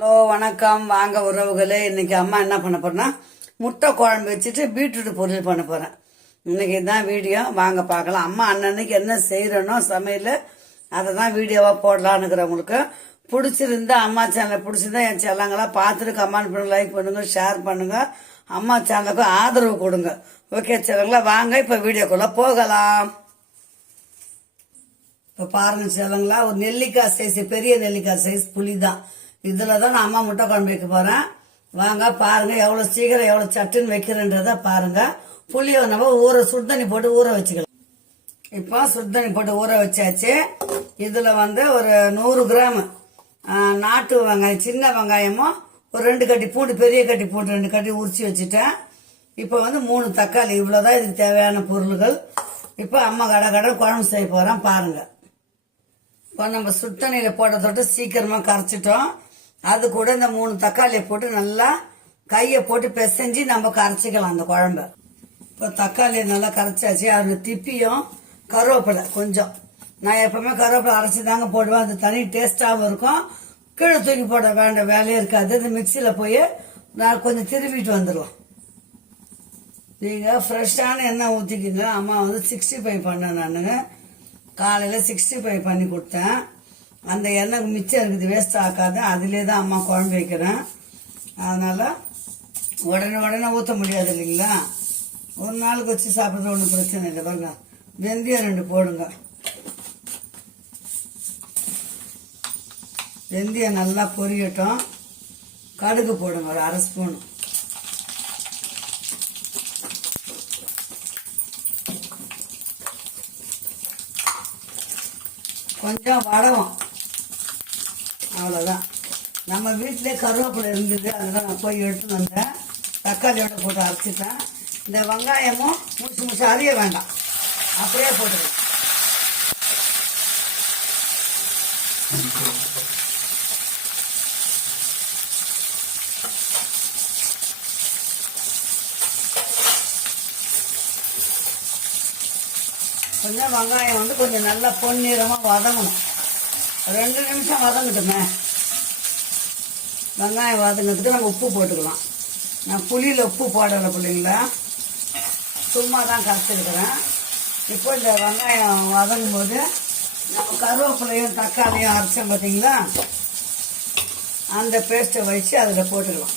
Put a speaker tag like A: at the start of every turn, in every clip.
A: Hello வணக்கம். வாங்க உறவுகளே. இன்னைக்கு அம்மா என்ன பண்ண போறேன்னா முட்டை குழம்பு வச்சுட்டு பீட்ரூட் பொரியல் பண்ண போறேன். இன்னைக்கு தான் வீடியோ. வாங்க பார்க்கலாம். அம்மா அன்னன்னைக்கு என்ன செய்யறனோ சமையல் அதை தான் வீடியோவா போடலான்னுக்கிறவங்களுக்கு பிடிச்சிருந்தா அம்மா சேனலை பிடிச்சிருந்தா என் செல்லங்களா பார்த்துட்டு கமெண்ட் பண்ணுங்க லைக் பண்ணுங்க ஷேர் பண்ணுங்க. அம்மா சேனலுக்கு ஆதரவு கொடுங்க. ஓகே செல்லங்களா வாங்க இப்போ வீடியோக்குள்ள போகலாம். இப்போ பாருங்க செல்லுங்களா ஒரு நெல்லிக்காய் சைஸ் பெரிய நெல்லிக்காய் சைஸ் புளி தான் இதில் தான் நான் அம்மா முட்டை குழம்பு வைக்க போகிறேன் வாங்க பாருங்கள் எவ்வளோ சீக்கிரம் எவ்வளோ சட்டுன்னு வைக்கிறேன்றதை பாருங்கள் புளியை நம்ம ஊற சுடுதண்ணி போட்டு ஊற வச்சுக்கலாம். இப்போ சுடுதண்ணி போட்டு ஊற வச்சாச்சு. இதில் வந்து ஒரு நூறு கிராம் நாட்டு வெங்காயம் சின்ன வெங்காயமும் ஒரு ரெண்டு கட்டி பூண்டு பெரிய கட்டி பூண்டு ரெண்டு கட்டி உரிச்சு வச்சுட்டேன். இப்போ வந்து மூணு தக்காளி இவ்வளோதான் இதுக்கு தேவையான பொருள்கள். இப்போ அம்மா கடை கடை குழம்பு செய்ய போகிறேன் பாருங்கள் இப்போ நம்ம சுத்தண்ணியில் போட்ட தொட்டு சீக்கிரமாக கரைச்சிட்டோம். அது கூட இந்த மூணு தக்காளியை போட்டு நல்லா கையை போட்டு பிசைஞ்சு நம்ம கரைச்சிக்கலாம் அந்த குழம்ப. இப்போ தக்காளியை நல்லா கரைச்சாச்சு. அதில் திப்பியும் கருவேப்பிலை கொஞ்சம். நான் எப்பவுமே கருவேப்பிலை அரைச்சி தாங்க போடுவேன். அது தனி டேஸ்டாகவும் இருக்கும். கீழே தூக்கி போட வேண்ட வேலையே இருக்காது. இந்த மிக்சியில் போய் நான் கொஞ்சம் திருவிட்டு வந்துடுவோம் நீங்கள் ஃப்ரெஷ்ஷான எண்ணெய் ஊற்றிக்கிங்க அம்மா வந்து சிக்ஸ்டி ஃபைவ் பண்ணேன் நான். காலையில் சிக்ஸ்டி ஃபைவ் பண்ணி கொடுத்தேன். அந்த எண்ணெய் மிச்சம் இருக்குது வேஸ்ட் ஆக்காத அதிலே தான் அம்மா குழம்பு வைக்கிறேன். அதனால் உடனே உடனே ஊற்ற முடியாது இல்லைங்களா? ஒரு நாளுக்கு வச்சு சாப்பிட்றது ஒன்றும் பிரச்சனை இல்லை பாருங்க. வெந்தயம் ரெண்டு போடுங்க. வெந்தயம் நல்லா பொரியட்டும். கடுகு போடுங்க ஒரு அரை ஸ்பூன். கொஞ்சம் வடவும் அவ்வளோதான் நம்ம வீட்டிலே கருவேப்பிலை இருந்தது அதுதான் நான் போய் எடுத்துன்னு வந்தேன். தக்காளியோட போட்டு அரைச்சிட்டேன். இந்த வெங்காயமும் முழுசு முழுசு அறிய வேண்டாம். அப்படியே போட்டுருவேன் கொஞ்சம் வெங்காயம் வந்து கொஞ்சம் நல்லா பொன்னிறமாக வதங்கணும். ரெண்டு நிமிஷம் வதங்கட்டுமே. வெங்காயம் வதங்கிறதுக்கு நம்ம உப்பு போட்டுக்கலாம். நான் புளியில் உப்பு போடலை பிள்ளைங்களா. சும்மா தான் கரைச்சிருக்கிறேன். இப்போ இந்த வெங்காயம் வதங்கும் போது நம்ம கருவேப்பிலையும் தக்காளியும் அரைச்சோம் பார்த்தீங்களா? அந்த பேஸ்ட்டை வச்சு அதில் போட்டுக்கலாம்.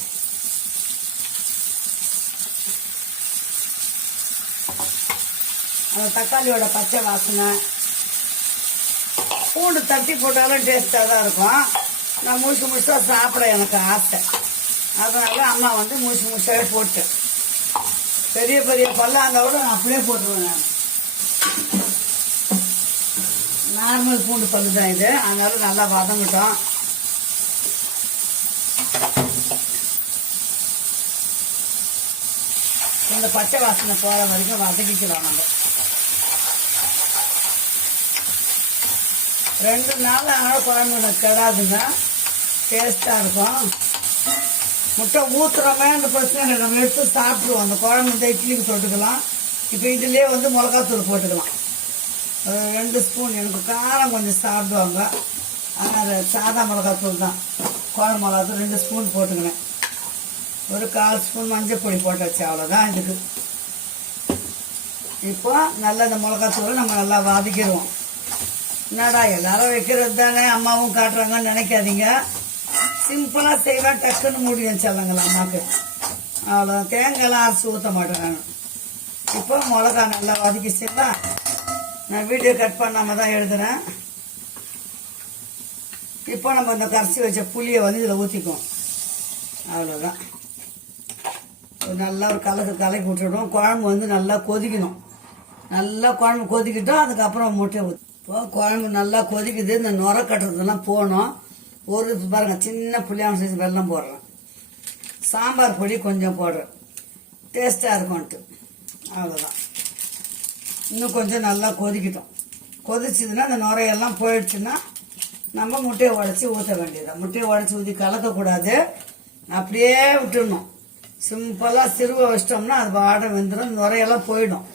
A: அந்த தக்காளியோட பச்சை வாசனை பூண்டு தட்டி போட்டாலும் டேஸ்ட்டாக தான் இருக்கும். நான் முழுசு முழுசாக சாப்பிட எனக்கு ஆசை. அதனால அம்மா வந்து முழுசு முழுசாவே போட்டு. பெரிய பெரிய பல்லாங்கோட கூட நான் அப்படியே போட்டுருவேன் நான். நார்மல் பூண்டு பல்லு தான் இது. அதனால நல்லா வதங்கிட்டோம். இந்த பச்சை வாசனை போகிற வரைக்கும் வதக்கிக்கலாம் நம்ம. ரெண்டு நாள் ஆனால் குழம்பு கெடாதுங்க. டேஸ்ட்டாக இருக்கும். முட்டை ஊற்றுறோமே அந்த பிரச்சனை இல்லை. நம்ம எடுத்து சாப்பிடுவோம். அந்த குழம்பு இந்த இட்லிக்கு தொட்டுக்கலாம். இப்போ இதுலேயே வந்து மிளகாத்தூள் போட்டுக்கலாம். ரெண்டு ஸ்பூன். எனக்கு காரம் கொஞ்சம் சாப்பிடுவாங்க. ஆனால் சாதா மிளகாத்தூள் தான். குழம்பு மிளகாத்தூள் ரெண்டு ஸ்பூன் போட்டுக்கினேன் ஒரு கால் ஸ்பூன் மஞ்சள் பொடி போட்டாச்சு அவ்வளோதான் இதுக்கு. இப்போ நல்லா இந்த மிளகாத்தூளை நம்ம நல்லா வதக்கிடுவோம். என்னடா எல்லாரும் வைக்கிறது தானே? அம்மாவும் காட்டுறாங்கன்னு நினைக்காதீங்க. சிம்பிளாக செய்வேன் டக்குன்னு முடியும் வச்சிடலாங்களா அம்மாவுக்கு அவ்வளோ தேங்காய்லாம் அரைச்சி ஊற்ற மாட்டேன் நான். இப்போ மிளகா நல்லா வதக்கிச்சுங்களா நான் வீடியோ கட் பண்ணாமல் தான் எழுதுறேன். இப்போ நம்ம இந்த கரைச்சி வச்ச புளியை வந்து இதில் ஊற்றிக்குவோம் அவ்வளோதான் நல்லா ஒரு கலக்கு கலக்கி விட்டுடும் குழம்பு வந்து நல்லா கொதிக்கணும். நல்லா குழம்பு கொதிக்கிட்டோம் அதுக்கப்புறம் முட்டையை ஊற்றி இப்போ குழம்பு நல்லா கொதிக்குது இந்த நுர கட்டுறதுலாம் போகணும் ஒரு பாருங்கள் சின்ன புளியான சைஸ் வெள்ளம் போடுறேன். சாம்பார் பொடி கொஞ்சம் போடுறேன் டேஸ்ட்டாக இருக்கும்ன்ட்டு. அவ்வளோதான் இன்னும் கொஞ்சம் நல்லா கொதிக்கிட்டோம். கொதிச்சதுன்னா அந்த நுரையெல்லாம் போயிடுச்சுன்னா நம்ம முட்டையை உடச்சி ஊற்ற வேண்டியது முட்டையை உடச்சி ஊற்றி கலக்கக்கூடாது. அப்படியே விட்டுடணும். சிம்பிளாக சிறுவை வச்சிட்டோம்னா அது பாடம் வெந்துடும் நுரையெல்லாம் போயிடும்.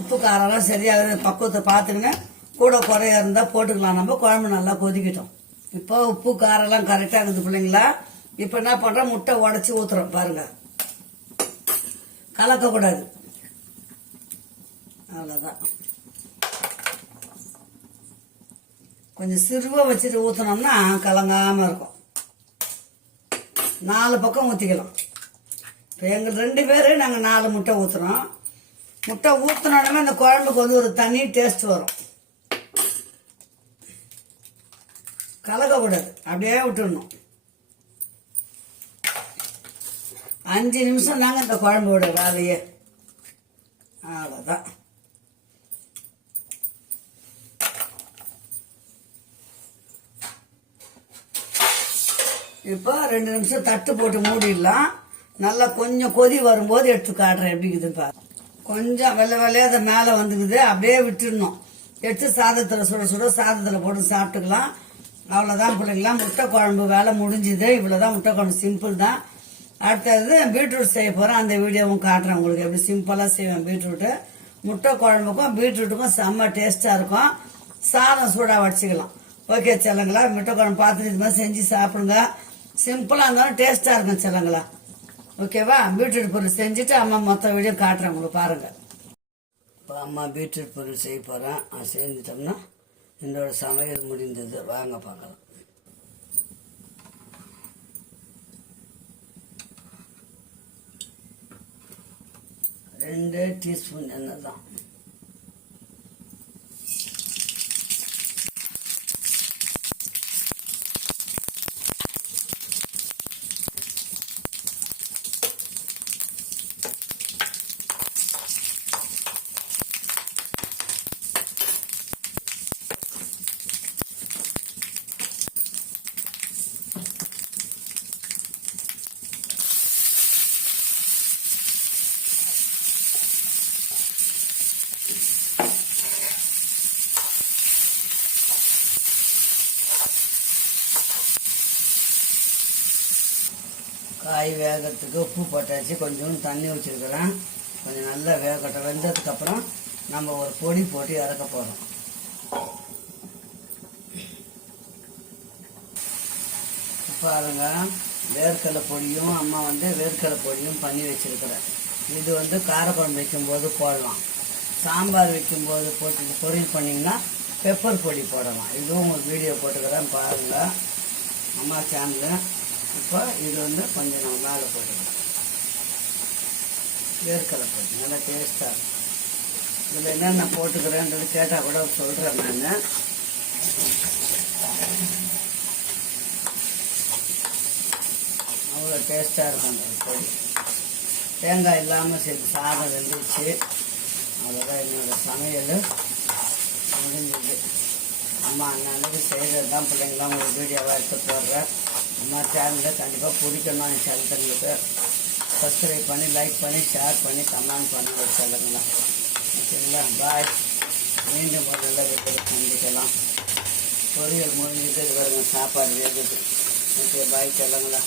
A: உப்பு காரம்லாம் சரியாக பக்குவத்தை பார்த்துக்கின்னு கூட குறைய இருந்தால் போட்டுக்கலாம். நம்ம குழம்பு நல்லா கொதிக்கிட்டோம். இப்போ உப்பு காரம்லாம் கரெக்டாக இருக்குது பிள்ளைங்களா? இப்போ என்ன பண்ணுறோம் முட்டை உடச்சி ஊற்றுறோம் பாருங்கள் கலக்கக்கூடாது. அவ்வளோதான் கொஞ்சம் சிறுவாக வச்சுட்டு ஊற்றினோம்னா கலங்காமல் இருக்கும். நாலு பக்கம் ஊற்றிக்கலாம் இப்போ எங்கள் ரெண்டு பேர் நாங்கள் நாலு முட்டை ஊற்றுறோம் முட்டை ஊற்றினோடனே அந்த குழம்புக்கு வந்து ஒரு தனி டேஸ்ட் வரும். கலக்கக்கூடாது அப்படியே விட்டுடணும் அஞ்சு நிமிஷம் தாங்க இந்த குழம்போட வேலையே. அவ்வளோதான் இப்போ ரெண்டு நிமிஷம் தட்டு போட்டு மூடிடலாம். நல்லா கொஞ்சம் கொதி வரும்போது எடுத்து காட்டுறேன். எப்படி இருக்குதுன்னு பாரு கொஞ்சம் வெள்ளை வெள்ளையே அதை மேலே வந்துக்குது. அப்படியே விட்டுடணும். எடுத்து சாதத்தில் சுட சுட சாதத்தில் போட்டு சாப்பிட்டுக்கலாம். அவ்வளோதான் பிள்ளைங்களாம் முட்டை குழம்பு வேலை முடிஞ்சுது. இவ்வளோதான் முட்டை குழம்பு. சிம்பிள் தான். அடுத்தது பீட்ரூட் செய்ய போகிறேன் அந்த வீடியோவும் காட்டுறேன் உங்களுக்கு. எப்படி சிம்பிளாக செய்வேன் பீட்ரூட்டு. முட்டை குழம்புக்கும் பீட்ரூட்டுக்கும் செம்ம டேஸ்ட்டாக இருக்கும். சாதம் சூடாக வச்சுக்கலாம் ஓகே செல்லங்களா. முட்டை குழம்பு பார்த்துட்டு இது மாதிரி செஞ்சு சாப்பிடுங்க. சிம்பிளாக இருந்தாலும் டேஸ்ட்டாக இருக்கும் செல்லங்களா. ஓகேவா? பீட்ரூட் பொருள் செஞ்சுட்டு அம்மா மொத்த வீடியோ காட்டுறேன் உங்களுக்கு பாருங்க. இப்போ அம்மா பீட்ரூட் பொருள் செய்ய போகிறேன் அது செஞ்சிட்டோம்னா என்னோட சமையல் முடிந்தது. வாங்க பார்க்கலாம். ரெண்டு டீஸ்பூன் எண்ணெய் தான். காய் வேகிறதுக்கு உப்பு போட்டாச்சு கொஞ்சம் தண்ணி வச்சிருக்கிறேன் கொஞ்சம் நல்லா வேகட்டும். வெந்ததுக்கப்புறம் நம்ம ஒரு பொடி போட்டு இறக்க போகிறோம் பாருங்க வேர்க்கடலை பொடியும் அம்மா வந்து வேர்க்கடலை பொடியும் பண்ணி வச்சிருக்கிறேன். இது வந்து காரக்குழம்பு வைக்கும்போது போடலாம். சாம்பார் வைக்கும்போது போட்டு பொரியல் பண்ணிங்கன்னா பெப்பர் பொடி போடலாம். இதுவும் ஒரு வீடியோ போட்டுக்கிறேன் பாருங்கள் அம்மா சேனலு இப்போ இது வந்து கொஞ்சம் நம்ம மேலே போட்டுக்கலாம் வேர்க்கடலை போட்டு நல்லா டேஸ்ட்டாக இருக்கும். இதில் என்னென்ன போட்டுக்கிறேன்றது கேட்டால் கூட சொல்கிறேன் நான். அவ்வளோ டேஸ்ட்டாக இருக்கும் அந்த பொடி. தேங்காய் இல்லாமல் சேர்த்து சாதம் வெந்துச்சு அவ்வளோதான் என்னோடய சமையல். முடிஞ்சது. அம்மா அண்ணனுக்கு செய்கிறது தான் பிள்ளைங்களாம் ஒரு வீடியோவாக எடுத்து போடுறேன் நம்ம சேனலில் கண்டிப்பாக பிடிக்கணும் என் சேனலுக்கு சப்ஸ்கிரைப் பண்ணி லைக் பண்ணி ஷேர் பண்ணி கமெண்ட் பண்ணி சொல்லுங்களா ஓகேங்களா பாய் மீண்டும் ஒரு நல்ல வீட்டில் சந்திக்கலாம். பொரியல் முடிஞ்சுட்டு இது வருங்க சாப்பாடு வேகுது. ஓகே பாய் சொல்லுங்களா